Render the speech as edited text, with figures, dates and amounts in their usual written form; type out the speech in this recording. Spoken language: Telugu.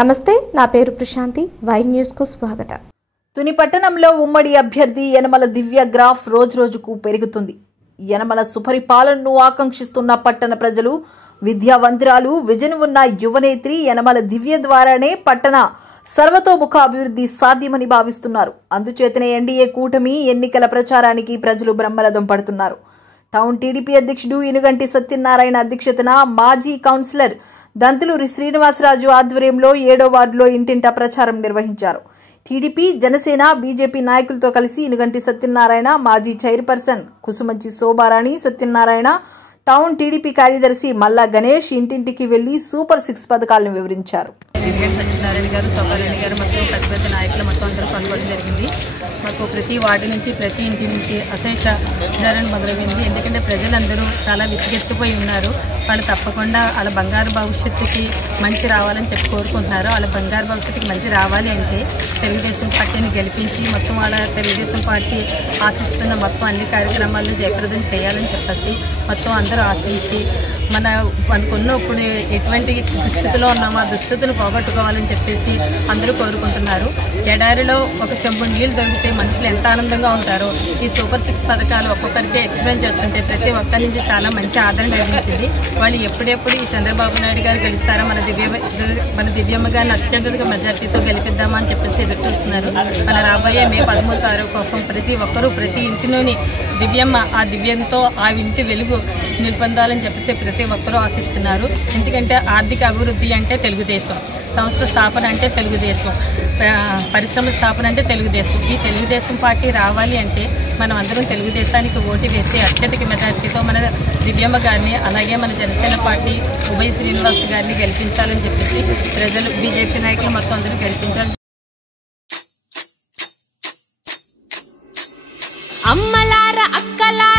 నమస్తే, నా పేరు ప్రశాంతి. వై న్యూస్ కు స్వాగతం. తుని పట్టణంలో ఉమ్మడి అభ్యర్థి యనమల దివ్య గ్రాఫ్ రోజురోజుకు పెరుగుతుంది. యనమల సుపరిపాలనను ఆకాంక్షిస్తున్న పట్టణ ప్రజలు, విద్యావంతురాలు, విజన్ ఉన్న యువనేత్రి యనమల దివ్య ద్వారానే పట్టణ సర్వతోముఖ అభివృద్ధి సాధ్యమని భావిస్తున్నారు. అందుచేతనే ఎన్డీఏ కూటమి ఎన్నికల ప్రచారానికి ప్రజలు బ్రహ్మరథం పడుతున్నారు. టౌన్ టీడీపీ అధ్యక్షుడు ఇనుగంటి సత్యనారాయణ అధ్యక్షతన మాజీ కౌన్సిలర్ దంతులూరి శ్రీనివాసరాజు ఆధ్వర్యంలో 7వ వార్డులో ఇంటింటా ప్రచారం నిర్వహించారు. టీడీపీ, జనసేన, బీజేపీ నాయకులతో కలిసి ఇనుగంటి సత్యనారాయణ, మాజీ chairperson Kusumanchi Shobharani Satyanarayana, town TDP కార్యదర్శి మల్లా గణేష్ ఇంటింటికి వెళ్లి సూపర్ 6 పథకాలను వివరించారు. సత్యనారాయణ గారు, శోభారాణి గారు మొత్తం పెద్ద పెద్ద నాయకులు మొత్తం అందరూ పాల్గొనడం జరిగింది. మాకు ప్రతి వార్డు నుంచి, ప్రతి ఇంటి నుంచి అశేష ధరణ మొదలైంది. ఎందుకంటే ప్రజలందరూ చాలా విసిగెత్తిపోయి ఉన్నారు. వాళ్ళు తప్పకుండా వాళ్ళ బంగారు భవిష్యత్తుకి మంచి రావాలని చెప్పి కోరుకుంటున్నారు. వాళ్ళ బంగారు భవిష్యత్తుకి మంచి రావాలి అంటే తెలుగుదేశం పార్టీని గెలిపించి మొత్తం వాళ్ళ తెలుగుదేశం పార్టీ ఆశిస్తున్న మొత్తం అన్ని కార్యక్రమాలను జయప్రదం చేయాలని చెప్పేసి మొత్తం అందరూ ఆశించి మనకున్న ఇప్పుడు ఎటువంటి దుస్థితిలో ఉన్నామో ఆ దుస్థితులు పోగొట్టుకోవాలని చెప్పేసి అందరూ కోరుకుంటున్నారు. ఎడారిలో ఒక చెంబు నీళ్ళు దొరికితే మనుషులు ఎంత ఆనందంగా ఉంటారో ఈ సూపర్ 6 పథకాలు ఒక్కొక్కరికి ఎక్స్ప్లెయిన్ చేస్తుంటే ప్రతి ఒక్కరి నుంచి చాలా మంచి ఆదరణ లభించింది. వాళ్ళు ఎప్పుడెప్పుడు ఈ చంద్రబాబు నాయుడు గారు గెలుస్తారా, మన దివ్యమ్మ గారిని అత్యధిక మెజార్టీతో గెలిపిద్దామా అని చెప్పేసి ఎదురు చూస్తున్నారు. మన రాబోయే మే 13వ తారీఖు కోసం ప్రతి ఒక్కరూ ప్రతి ఇంటిలోని దివ్యమ్మ ఆ దివ్యంతో ఆ ఇంటి వెలుగు నిలుపొందాలని చెప్పేసి ప్రతి ఒక్కరూ ఆశిస్తున్నారు. ఎందుకంటే ఆర్థిక అభివృద్ధి అంటే తెలుగుదేశం, సంస్థ స్థాపన అంటే తెలుగుదేశం, పరిశ్రమ స్థాపన అంటే తెలుగుదేశం. ఈ తెలుగుదేశం పార్టీ రావాలి అంటే మనం అందరం తెలుగుదేశానికి ఓటు వేసి అత్యధిక మెజార్టీతో మన దివ్యమ్మ గారిని, అలాగే మన జనసేన పార్టీ ఉభయ శ్రీనివాస్ గారిని గెలిపించాలని చెప్పేసి ప్రజలు, బీజేపీ నాయకులు మొత్తం అందరూ గెలిపించాలి. అమ్మలార అక్కలార